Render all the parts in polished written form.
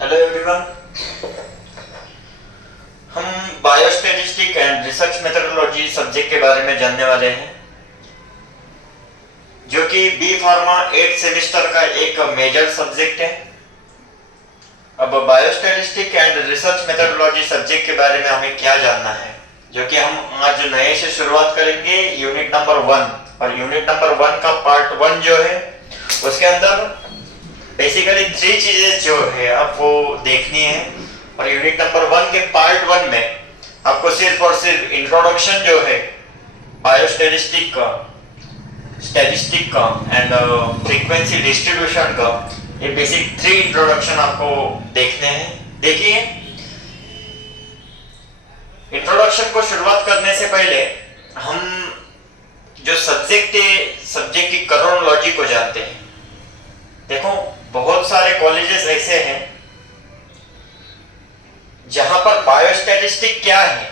Hello everyone, हम बायोस्टैटिस्टिक and research methodology subject के बारे में जानने वाले हैं, जो कि बी फार्मा 8 सेमेस्टर का एक मेजर सब्जेक्ट है। अब बायोस्टैटिस्टिक एंड रिसर्च मेथोडोलॉजी सब्जेक्ट के बारे में हमें क्या जानना है, जो कि हम आज नए से शुरुआत करेंगे यूनिट नंबर 1। और यूनिट नंबर 1 का पार्ट 1 जो है, उसके अंदर बेसिकली 3 चीजें जो है आपको देखनी है। और यूनिट नंबर 1 के पार्ट 1 में आपको सिर्फ और सिर्फ इंट्रोडक्शन जो है बायोस्टैटिस्टिक का, स्टैटिस्टिक का एंड फ्रीक्वेंसी डिस्ट्रीब्यूशन का, ये बेसिक 3 इंट्रोडक्शन आपको देखने हैं। देखिए, इंट्रोडक्शन को शुरुआत करने से पहले हम जो सब्जेक्ट है, सब्जेक्ट की क्रोनोलॉजी को जानते हैं। देखो, बहुत सारे कॉलेजेस ऐसे हैं जहां पर बायोस्टैटिस्टिक क्या है,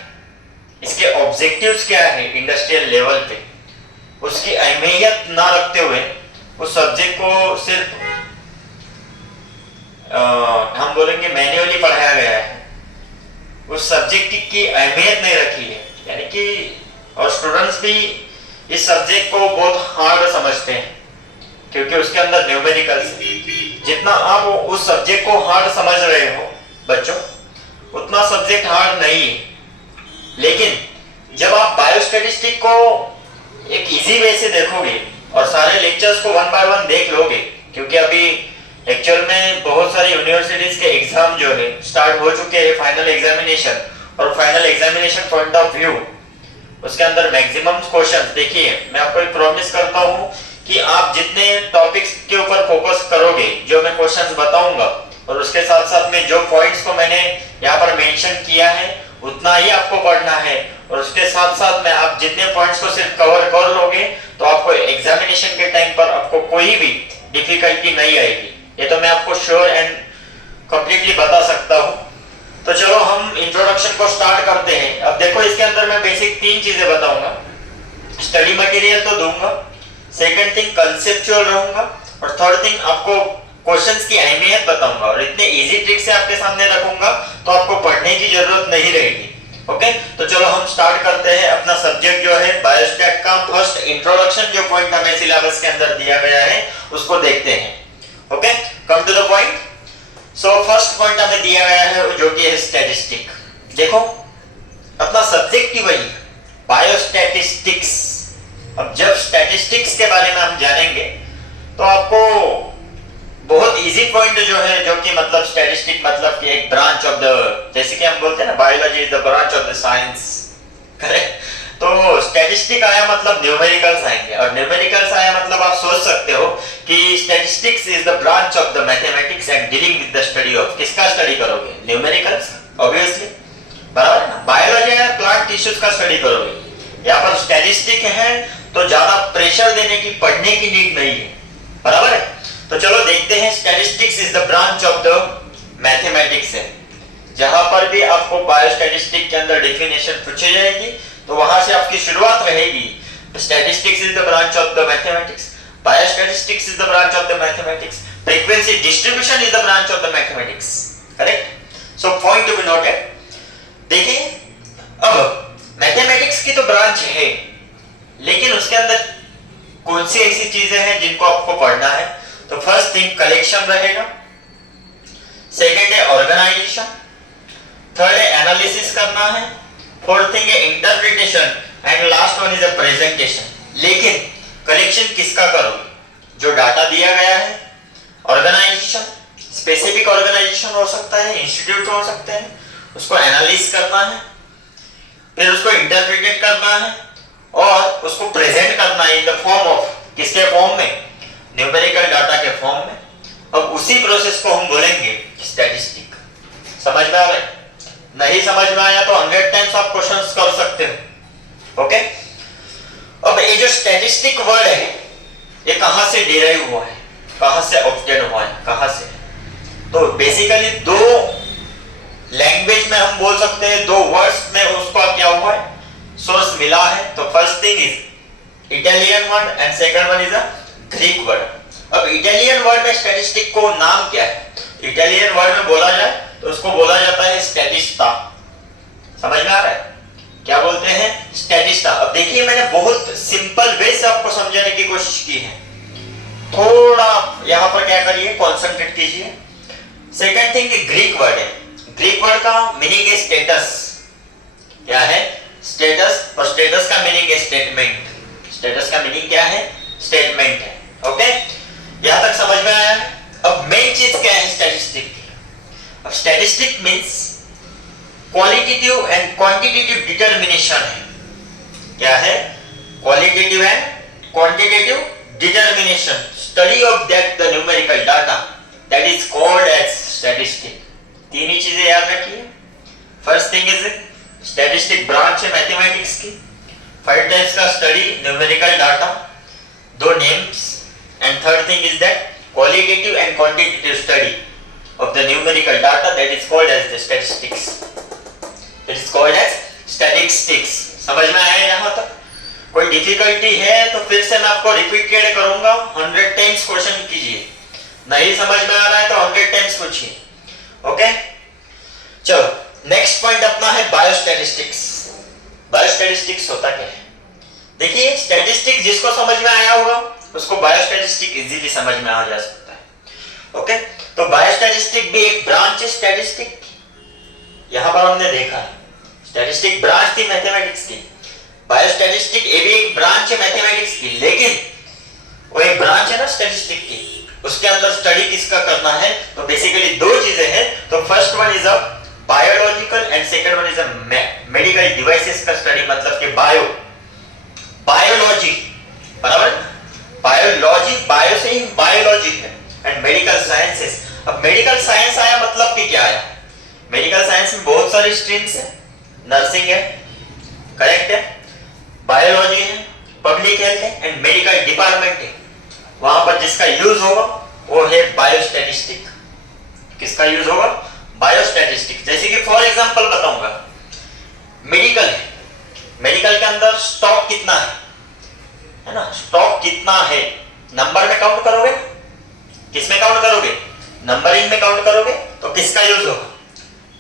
इसके ऑब्जेक्टिव्स क्या है इंडस्ट्रियल लेवल पे, उसकी अहमियत ना रखते हुए उस सब्जेक्ट को सिर्फ हम बोलेंगे मैन्युअली पढ़ाया गया है, उस सब्जेक्ट की अहमियत नहीं रखी है। यानी कि और स्टूडेंट्स भी इस सब्जेक्ट को बहुत हार्ड समझते हैं, क्योंकि उसके अंदर न्यूमेरिकल्स, जितना आप उस सब्जेक्ट को हार्ड समझ रहे हो बच्चों, उतना सब्जेक्ट हार्ड नहीं है। लेकिन जब आप बायोस्टैटिस्टिक को एक इजी वे से देखोगे और सारे लेक्चर्स को 1 बाय 1 देख लोगे, क्योंकि अभी एक्चुअल में बहुत सारी यूनिवर्सिटीज के एग्जाम जो है स्टार्ट हो चुके हैं, फाइनल एग्जामिनेशन। और final examination point of view, उसके अंदर मैक्सिमम क्वेश्चन, देखिए मैं आपको एक प्रॉमिस करता हूं कि आप जितने टॉपिक्स के ऊपर फोकस करोगे, जो मैं क्वेश्चंस बताऊंगा, और उसके साथ साथ में जो पॉइंट्स को मैंने यहाँ पर मेंशन किया है, उतना ही आपको पढ़ना है। और उसके साथ साथ में आप जितने पॉइंट्स को सिर्फ कवर कर लोगे, तो आपको एग्जामिनेशन के टाइम पर आपको कोई भी डिफिकल्टी नहीं आएगी। ये तो मैं आपको श्योर एंड कंप्लीटली बता सकता हूँ। तो चलो हम इंट्रोडक्शन को स्टार्ट करते हैं। अब देखो, इसके अंदर मैं बेसिक 3 चीजें बताऊंगा। स्टडी मटेरियल तो दूंगा, सेकंड थिंग कंसेप्चुअल रहूंगा, और थर्ड थिंग आपको क्वेश्चंस की अहमियत बताऊंगा। और इतने इजी ट्रिक से आपके सामने रखूंगा तो आपको पढ़ने की जरूरत नहीं रहेगी। ओके, तो चलो हम स्टार्ट करते हैं। अपना सब्जेक्ट जो है बायोस्टैट का फर्स्ट इंट्रोडक्शन, जो पॉइंट हमें सिलेबस के अंदर दिया गया है, उसको देखते हैं। Okay, come to the point. So first point हमें दिया गया है, जो कि है स्टैटिस्टिक। देखो, अपना सब्जेक्ट ही वही बायोस्टैटिस्टिक्स। अब जब स्टैटिस्टिक्स के बारे में हम जानेंगे तो आपको बहुत इजी पॉइंट जो है, जो कि मतलब स्टैटिस्टिक मतलब कि एक ब्रांच ऑफ द, जैसे कि हम बोलते हैं ना, biology is the branch of the science, correct. तो स्टैटिस्टिक आया मतलब न्यूमेरिकल्स आएंगे, और न्यूमेरिकल्स आया मतलब आप सोच सकते हो कि statistics is the branch of the mathematics and dealing with the study of, किसका स्टडी करोगे? न्यूमेरिकल्स, ऑब्वियसली, बराबर है ना। बायोलॉजी है, प्लांट टिश्यूज का स्टडी करोगे। यहाँ पर स्टैटिस्टिक है तो ज्यादा प्रेशर देने की, पढ़ने की नीड नहीं है, बराबर है। तो चलो देखते हैं। Statistics is the branch of the mathematics है। जहां पर भी आपको बायोस्टैटिस्टिक के अंदर डेफिनेशन पूछी जाएगी, तो वहां से आपकी शुरुआत रहेगी। Statistics is the branch of the mathematics, biostatistics is the branch of the mathematics, frequency distribution is the branch of the mathematics, correct. So point to be noted. देखिए, अब मैथमेटिक्स की तो ब्रांच है, लेकिन उसके अंदर कौन सी ऐसी चीजें हैं जिनको आपको पढ़ना है? तो फर्स्ट थिंग कलेक्शन रहेगा, सेकंड है ऑर्गेनाइजेशन, थर्ड है एनालिसिस करना है, फोर्थ थिंग है interpretation, and last one is a presentation. लेकिन कलेक्शन किसका करोगे? जो डाटा दिया गया है। ऑर्गेनाइजेशन, स्पेसिफिक ऑर्गेनाइजेशन हो सकता है, इंस्टीट्यूट हो सकते हैं, उसको एनालिसिस करना है, फिर उसको इंटरप्रिटेट करना है, और उसको प्रेजेंट करना है इन द फॉर्म ऑफ, किसके फॉर्म में? न्यूमेरिकल डाटा के फॉर्म में। अब उसी प्रोसेस को हम बोलेंगे स्टैटिस्टिक। समझ में आ रहा है? नहीं समझ में आया तो 100 टाइम्स आप क्वेश्चंस कर सकते हो। ओके, अब ये जो स्टैटिस्टिक वर्ड है, ये कहां से डिराइव हुआ है, कहां से ऑब्टेन हुआ है, कहां से? तो बेसिकली 2 लैंग्वेज में हम बोल सकते हैं, 2 वर्ड्स में उसका क्या हुआ है, सोर्स मिला है। तो first thing is Italian word and second one is a Greek word. अब इटालियन वर्ड में स्टैटिस्टिक को नाम क्या है? इटालियन वर्ड में बोला जाए तो उसको बोला जाता है स्टैटिस्टा। समझ में आ रहा है? क्या बोलते हैं? स्टैटिस्टा। अब देखिए मैंने बहुत सिंपल वे से आपको समझाने की कोशिश की है, थोड़ा यहां पर क्या करिए, कॉन्सेंट्रेट कीजिए। सेकंड थिंग ग्रीक वर्ड है, ग्रीक वर्ड का मीनिंग है स्टेटस। क्या है? स्टेटस। और स्टेटस का मीनिंग है स्टेटमेंट। स्टेटस का मीनिंग क्या है? स्टेटमेंट है। ओके, यहां तक समझ में आया? अब मेन चीज क्या है स्टैटिस्टिक? अब statistic means qualitative and quantitative determination है। क्या है? Qualitative and quantitative determination, study of that the numerical data that is called as statistic. तीन ही चीजें याद रखिए। First thing is statistic branch है मैथमेटिक्स की। फर्स्ट टाइप्स का स्टडी न्यूमेरिकल डाटा, दो names. And third thing is that qualitative and quantitative study of the numerical data that is called as the statistics. It is called as statistics. समझ में आया यहाँ तक? कोई difficulty है तो फिर से मैं आपको रिपीटेड करूंगा, 100 टाइम्स क्वेश्चन कीजिए। नहीं समझ में आ रहा है तो 100 टाइम्स पूछिए। ओके, चलो नेक्स्ट पॉइंट अपना है बायोस्टैटिस्टिक्स। बायोस्टैटिस्टिक्स होता क्या है? देखिए स्टैटिस्टिक्स जिसको समझ में आया होगा उसको बायोस्टैटिस्टिक इजीली समझ में आ जा सकता है। ओके, तो बायोस्टैटिस्टिक भी एक ब्रांच है स्टैटिस्टिक। यहां पर हमने देखा है स्टैटिस्टिक ब्रांच थी मैथमेटिक्स की, बायोस्टैटिस्टिक ये भी एक ब्रांच है मैथमेटिक्स की, लेकिन वो एक ब्रांच है ना स्टैटिस्टिक की, उसके अंदर स्टडी किसका करना है? तो बेसिकली दो चीजें हैं। तो first one is a biological and second one is a medical devices का स्टडी, मतलब कि बायोलॉजी, बराबर? बायोलॉजी, बायो से ही बायोलॉजी है, एंड मेडिकल साइंसेस। अब मेडिकल साइंस आया मतलब कि क्या आया? मेडिकल साइंस में बहुत सारी स्ट्रीम्स है, नर्सिंग है, करेक्ट है, बायोलॉजी है, पब्लिक हेल्थ है, एंड मेडिकल डिपार्टमेंट है। वहां पर जिसका यूज होगा वो है बायोस्टैटिस्टिक। किसका यूज होगा? बायोस्टैटिस्टिक। जैसे कि फॉर एग्जांपल बताऊंगा, मेडिकल है, मेडिकल के अंदर स्टॉक कितना है ना? स्टॉक कितना है नंबर में काउंट करोगे, किस में काउंट करोगे? नंबरिंग में काउंट करोगे, तो किसका यूज होगा?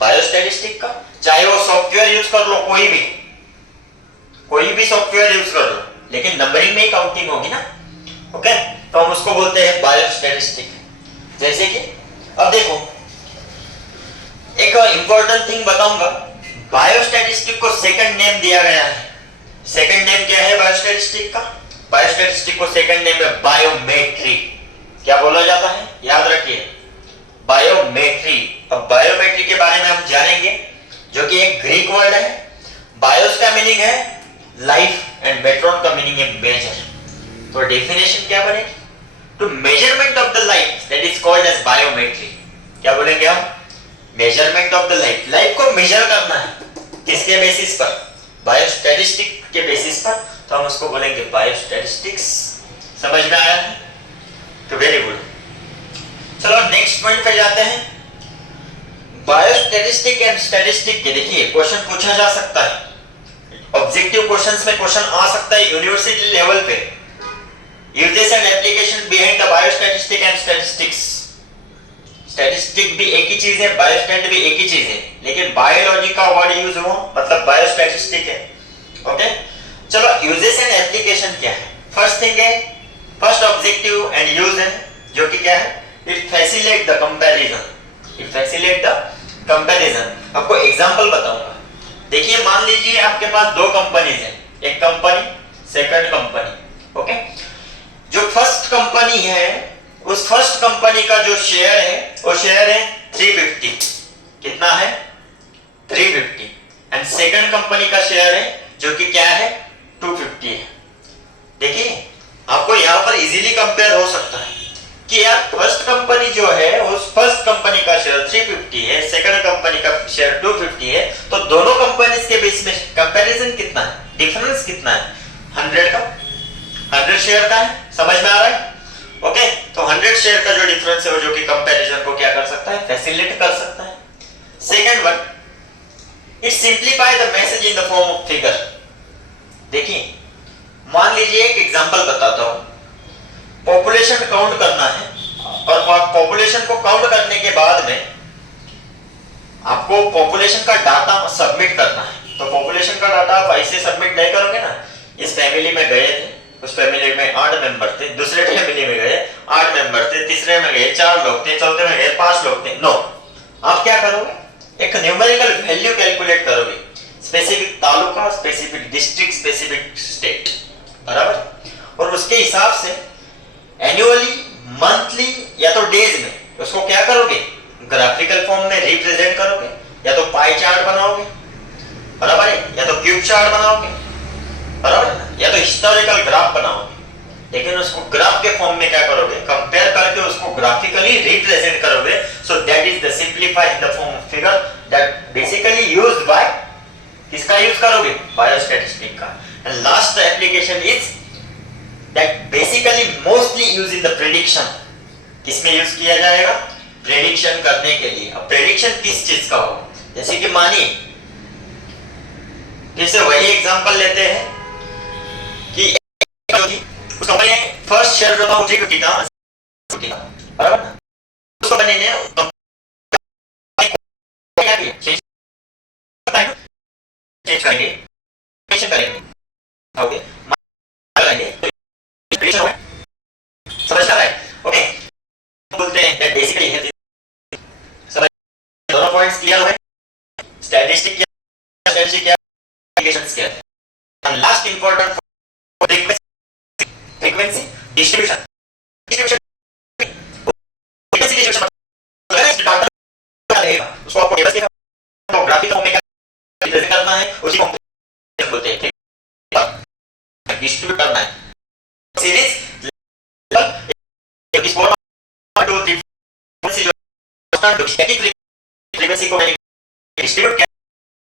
बायोस्टैटिस्टिक का। चाहे वो सॉफ्टवेयर यूज कर लो, कोई भी सॉफ्टवेयर यूज कर लो, लेकिन नंबरिंग में ही काउंटिंग होगी ना। ओके, तो हम उसको बोलते हैं बायोस्टैटिस्टिक। जैसे कि अब देखो एक इंपॉर्टेंट थिंग बताऊंगा, बायोस्टैटिस्टिक को सेकंड नेम दिया गया है। सेकंड नेम क्या है बायोस्टैटिस्टिक का? बायोस्टैटिस्टिक को सेकंड नेम है बायोमेट्री। क्या बोला जाता है? याद रखिए, बायोमेट्री। अब बायोमेट्री के बारे में हम जानेंगे, जो कि एक ग्रीक वर्ड है। बायोस का मीनिंग है लाइफ एंड मेट्रॉन का मीनिंग है मेजर। तो डेफिनेशन क्या बनेगी? To measurement of the life that is called as biometry. क्या बोलेंगे हम? Measurement of the life. Life को मेजर करना है किसके बेसिस पर? बायोस्टैटिस्टिक के बेसिस पर, तो हम उसको बोलेंगे बायोस्टैटिस्टिक्स। समझ में आया है? तो वेरी गुड। चलो नेक्स्ट पॉइंट पे जाते हैं, बायोस्टैटिस्टिक एंड स्टैटिस्टिक के। देखिए क्वेश्चन पूछा जा सकता है, ऑब्जेक्टिव क्वेश्चंस में क्वेश्चन आ सकता है यूनिवर्सिटी लेवल पे। Uses and application behind the biostatistic and statistics. Statistic भी एक ही चीज है, बायोस्टैट भी एक ही चीज है, लेकिन बायोलॉजी का वर्ड यूज हुआ मतलब बायोस्टैटिस्टिक है। ओके, चलो यूजेस एंड एप्लीकेशन क्या है? फर्स्ट थिंग है, फर्स्ट ऑब्जेक्टिव एंड यूज है, जो कि क्या है? It facilitate the comparison. It facilitate the comparison. आपको एग्जांपल बताऊंगा। देखिए मान लीजिए आपके पास दो कंपनीज हैं, एक कंपनी सेकंड कंपनी। ओके, जो फर्स्ट कंपनी है उस फर्स्ट कंपनी का जो शेयर है वो शेयर है 350। कितना है? 350। एंड सेकंड कंपनी का शेयर है जो कि क्या है? 250 है। देखिए आपको यहां पर इजीली कंपेयर हो सकता है कि यार फर्स्ट कंपनी जो है उस फर्स्ट कंपनी का शेयर 350 है, सेकंड कंपनी का शेयर 250 है, तो दोनों कंपनीज के बीच में कंपैरिजन कितना है? डिफरेंस कितना है? 100 का, 100 शेयर का है। समझ में आ रहा है? ओके, तो 100 शेयर का जो डिफरेंस है वो जो कि कंपैरिजन को क्या कर सकता है? फैसिलिटेट कर सकता है। Second one, it simplify the message in the form of figure. देखिए मान लीजिए एक एग्जांपल बताता हूं, पॉपुलेशन काउंट करना है और पॉपुलेशन को काउंट करने के बाद में आपको पॉपुलेशन का डाटा सबमिट करना है। तो पॉपुलेशन का डाटा आप ऐसे सबमिट नहीं करोगे ना, इस फैमिली में गए थे, उस फैमिली में 8 मेंबर थे, दूसरे फैमिली में गए 8 मेंबर थे, तीसरे में गए 4 लोग थे, चौथे में गए 5 लोग थे। नो, आप क्या करोगे, एक न्यूमेरिकल वैल्यू कैलकुलेट करोगे, specific taluka, specific district, specific state, बराबर। और उसके हिसाब से एनुअली, मंथली या तो डेज में उसको क्या करोगे, ग्राफिकल फॉर्म में रिप्रेजेंट करोगे, या तो पाई चार्ट बनाओगे, बराबर है, या तो क्यूब चार्ट बनाओगे, बराबर, या तो हिस्टोरिकल ग्राफ बनाओगे। लेकिन उसको ग्राफ के फॉर्म में क्या करोगे, कंपेयर करके उसको ग्राफिकली रिप्रेजेंट करोगे। So that is the simplified the form figure that basically used by, किसका यूज करोगे, बायोस्टैटिस्टिक का। And last application is that basically mostly use in the prediction. किसमें यूज किया जाएगा, प्रेडिक्शन करने के लिए। अब प्रेडिक्शन किस चीज का हो, जैसे कि मानिए, जैसे वही एग्जांपल लेते हैं कि उस कंपनी ने फर्स्ट शेयर अमाउंट 350 था, बराबर ना, उस कंपनी ने चेंज करेंगे, ओके, समझ आ रहा है, ओके। बोलते हैं दैट बेसिकली है, समझ, दोनों पॉइंट्स क्लियर हुए, स्टैटिस्टिक क्या, एप्लीकेशंस क्या है। And last important frequency distribution, उसको आपको टेबल से ग्राफिक फॉर्म में रिप्रेजेंट करना है, उसी को बोलते हैं, डिस्ट्रीब्यूट करना है सीरीज इस फॉर्म 1 2 3 फ्रीक्वेंसी को डिस्ट्रीब्यूट किया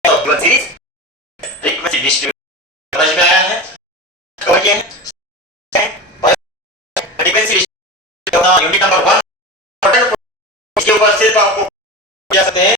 गिवन सीरीज फ्रीक्वेंसी डिस्ट्रीब्यूट। समझ में आया है, तो ये फ्रीक्वेंसी यूनिट नंबर 1 इसके ऊपर सिर्फ आपको क्या सकते हैं